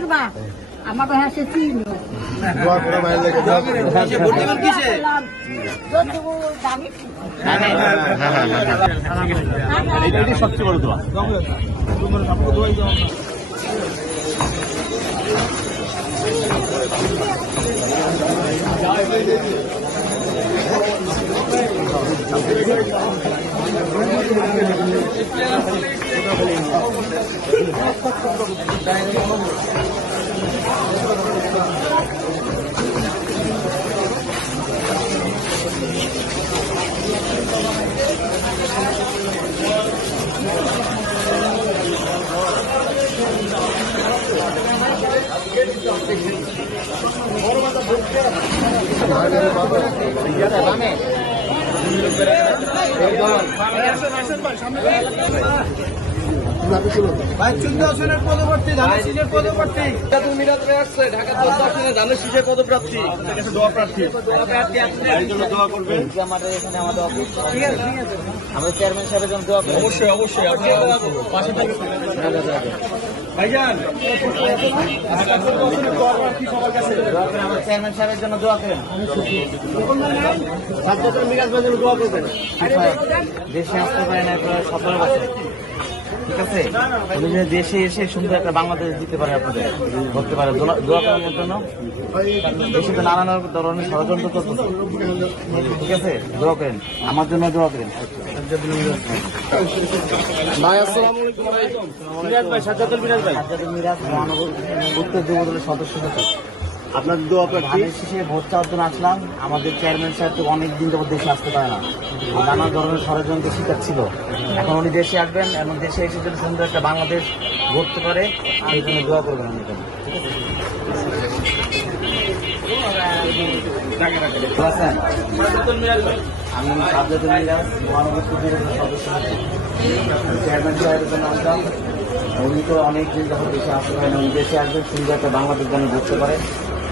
করবা আমার হাসে চিনি সবচেয়ে বড় দোয়া। ভাই 14 আসনের পদপ্রার্থী ধানের শীষের পদপ্রার্থী আসছে ঢাকা 14 আসনে ধানের শীষের পদপ্রার্থী দোয়া প্রার্থী এই জন্য দোয়া করবেন। আমাদের এখানে আমাদের অফিস আমাদের চেয়ারম্যান সাহেবের জন্য দোয়া করবেন। অবশ্যই অবশ্যই আপনারা পাশে থাকবেন ভাইজান। ঢাকা 14 আসনের পদপ্রার্থী সবার কাছে দোয়া করেন, আমাদের চেয়ারম্যান সাহেবের জন্য দোয়া করেন। দোয়া করবেন। দেশে আসতে পারে না 17 বছর, ঠিক আছে? উনি যদি দেশে এসে সুন্দর একটা বাংলাদেশ দিতে পারে, আপনাদের করতে পারে, দোয়া করানোর জন্য। দেশে তো নানান ধরনের ষড়যন্ত্র করতেছে, ঠিক আছে? দোয়া করেন, আমার জন্য দোয়া করেন। ভাই আসসালামু আলাইকুম। মিরাজ ভাই, সাজ্জাদুল মিরাজ ভাই, সাজ্জাদুল মিরাজ মহানগর উত্তর যুব দলের সদস্য থেকে আপনার দোয়া প্রার্থী। ধানের শীষে ভোট চাওয়ার জন্য আসলাম। আমাদের চেয়ারম্যান সাহেব তো অনেকদিন যাবত দেশে আসতে পারে না, নানা ধরনের ষড়যন্ত্র শিকার ছিল। এখন উনি দেশে আসবেন এবং দেশে এসে যদি সুন্দর একটা বাংলাদেশ গড়তে পারে, এই জন্য দোয়া করবেন উনি, ঠিক আছে? আমি সাজ্জাদুল মিরাজ মহানগর উত্তর যুব দলের সদস্য থেকে চেয়ারম্যান সাহেবের জন্য আসলাম। উনি তো অনেকদিন যখন দেশে আসতে পারে না, উনি দেশে আসবেন সুন্দর একটা বাংলাদেশ যেন ঘুরতে পারে,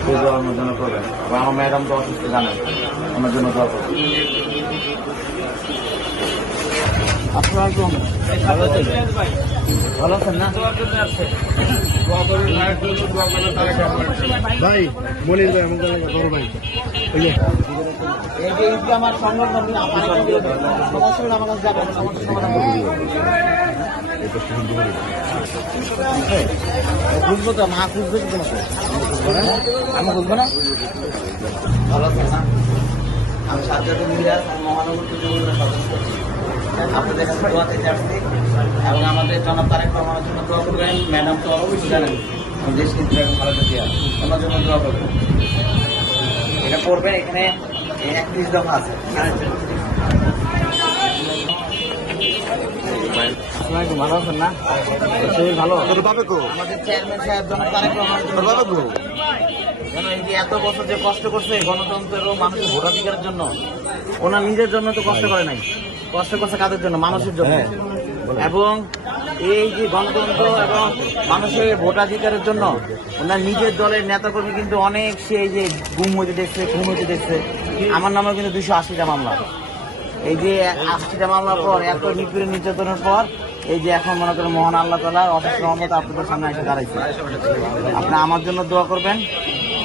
সেই দোয়া আমার জন্য করবেন। এবং আমার ম্যাডাম তো অসুস্থ, জানেন, আমার জন্য দোয়া করবেন। আপনার ভালো আছেন? ভালো আছেন না? ভাই মনির ভাই আমাকে বড় ভাই এই যে এইটি আমার সংগঠন, আমার সমস্যা হলে আমার কাছে যাবেন, সমস্যার সমাধান করে দিবেন। বুঝবো তো, মা খুঁজবে তো তোমাকে, আমি খুঁজবো না। ভালো আছেন না? আমি সাজ্জাদুল মিরাজ, মহানগর যুব দলের সদস্য। আপনাদের কাছে দোয়া দিতে আসছি এবং আমাদের জনাব তারেক রহমানের জন্য দোয়া করবেন। ম্যাডাম তো অবশ্যই জানেন দেশ কিন্তু এখন ভালো দেওয়া, ওনার জন্য দোয়া করবেন। এটা করবেন, এখানে 31 দফা আছে। ভালো আছেন না? শরীর ভালো? আমাদের চেয়ারম্যান সাহেব জনাব তারেক রহমান যেন এই যে এত বছর যে কষ্ট করছে গণতন্ত্রের ও মানুষের ভোটাধিকারের জন্য, ওনার নিজের জন্য তো কষ্ট করে নাই, কষ্ট করছে কাদের জন্য? মানুষের জন্য। এবং এই যে গণতন্ত্র এবং মানুষের ভোটাধিকারের জন্য ওনার নিজের দলের নেতাকর্মী কিন্তু অনেক, সে এই যে গুম হইতে দেখছে, খুন হইতে দেখছে। আমার নামে কিন্তু 280টা মামলা। এই যে 80টা মামলার পর, এত নিপীড়ন নির্যাতনের পর, এই যে এখন মনে করেন মহান আল্লাহ তাআলার অশেষ রহমত আপনাদের সামনে এসে দাঁড়াইছে। আপনি আমার জন্য দোয়া করবেন,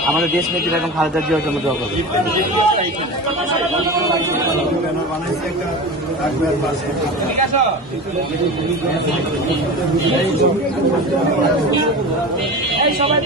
আমাদের দেশ নেত্রী বেগম খালেদা জিয়ার জন্য দোয়া করবেন। সবাই